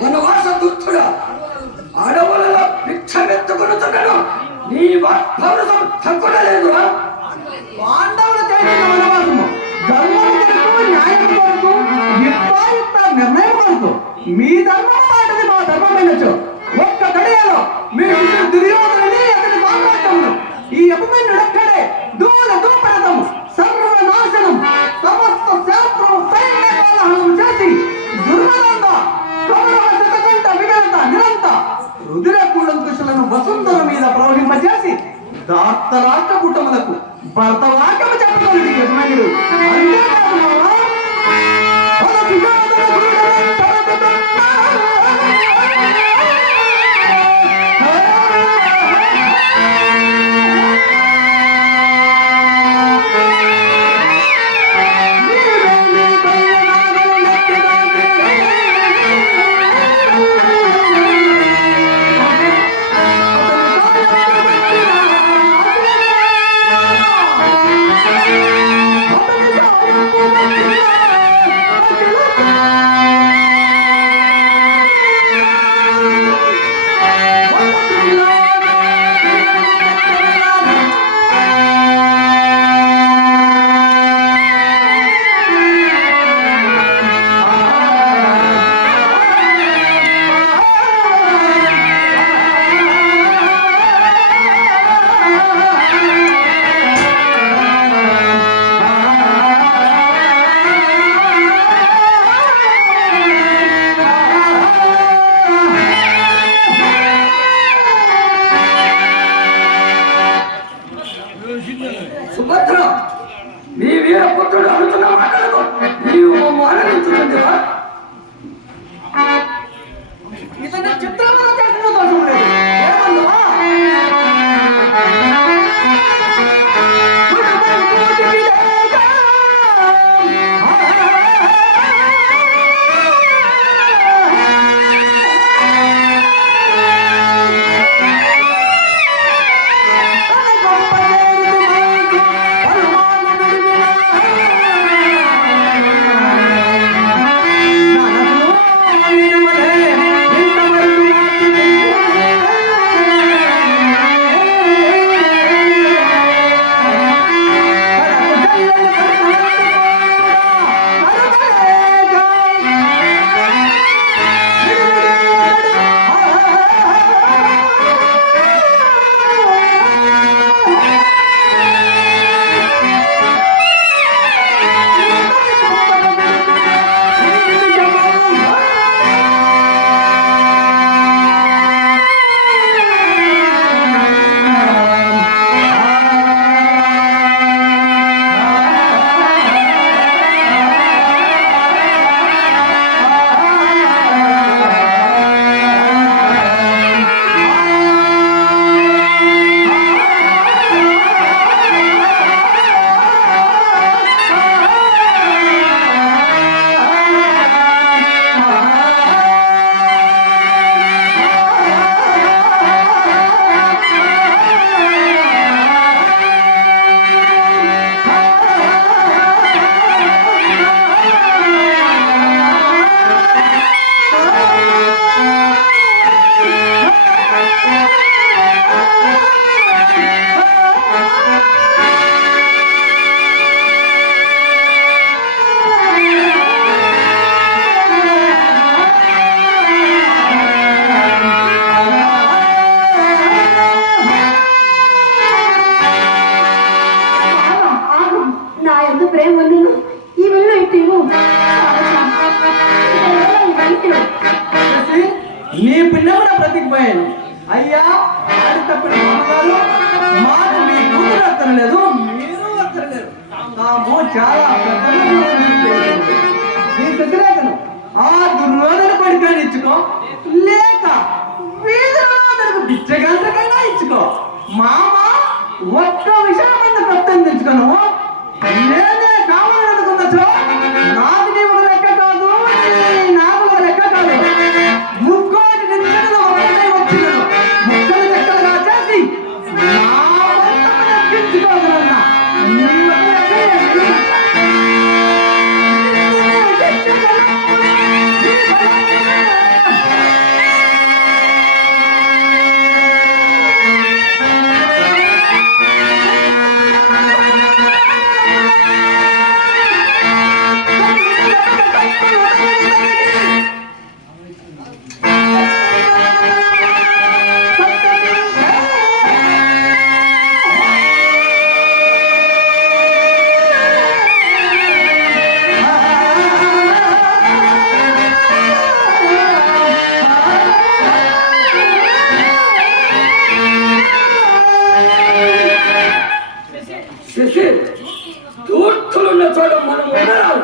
వనవాస దుస్తుడా అడవులలో భిక్షమెత్తుకునుతున్నాను. నీ పౌరసం తక్కువ లేదురా. పాండవులు చేసిన వనవాసము ధర్మం కొరకు, న్యాయం కొరకు, యుక్తాయుక్త నిర్ణయం కొరకు. మీ ధర్మం మాటది మా ధర్మమైనచు. ఒక్క గడియలో మీ శిష్యుడు దుర్యోధనుని అతని సామ్రాజ్యమును ఈ అభిమన్యుడొక్కడే దూరదూపరదము సర్వనాశనం సమస్త శాస్త్రం సైన్య కోలాహలం చేసి దుర్మదండ కౌరవ శతకంఠ విగంత నిరంత రుధిర కూలంకుశులను వసుంధర మీద ప్రవహింపజేసి దాత్త రాష్ట్ర కుటుంబలకు భర్త వాక్యము చెప్పగలడు అభిమన్యుడు. సుభద్ర, నీ వీరపుత్రుడు అనుకున్న మాటలకు నీవు ఆనందించుతుందివా? ఇతని చిత్రంలో చేసిన దోషం లేదు. ఏమన్నా నీ పిల్ల కూడా బ్రతికిపోయాను. అయ్యా ఆడితప్పుడు మామగారు మాకు మీ కూతురు అక్కర్లేదు, మీరు అక్కర్లేదు. తాము చాలా నీ వ్యతిరేకను ఆ దుర్యోధన పడికైనా ఇచ్చుకో, లేక వీధులకు బిచ్చగంటకైనా ఇచ్చుకో. మామ ఒక్క విషయం అంత ప్రత్యేకించుకోను. నేనే కావాలని అనుకున్నచో నాకు నీ ఒక లెక్క కాదు, నాకు ఒక లెక్క కాదు. ముక్కోటి నిమిషాలు ఒకటే వచ్చిందను ముక్కలు చెక్కలుగా చేసి నా ఎక్కించుకోగలన్నా నీ ఒక లెక్క చేసి దూర్తులున్న చోట మనం ఉండరాదు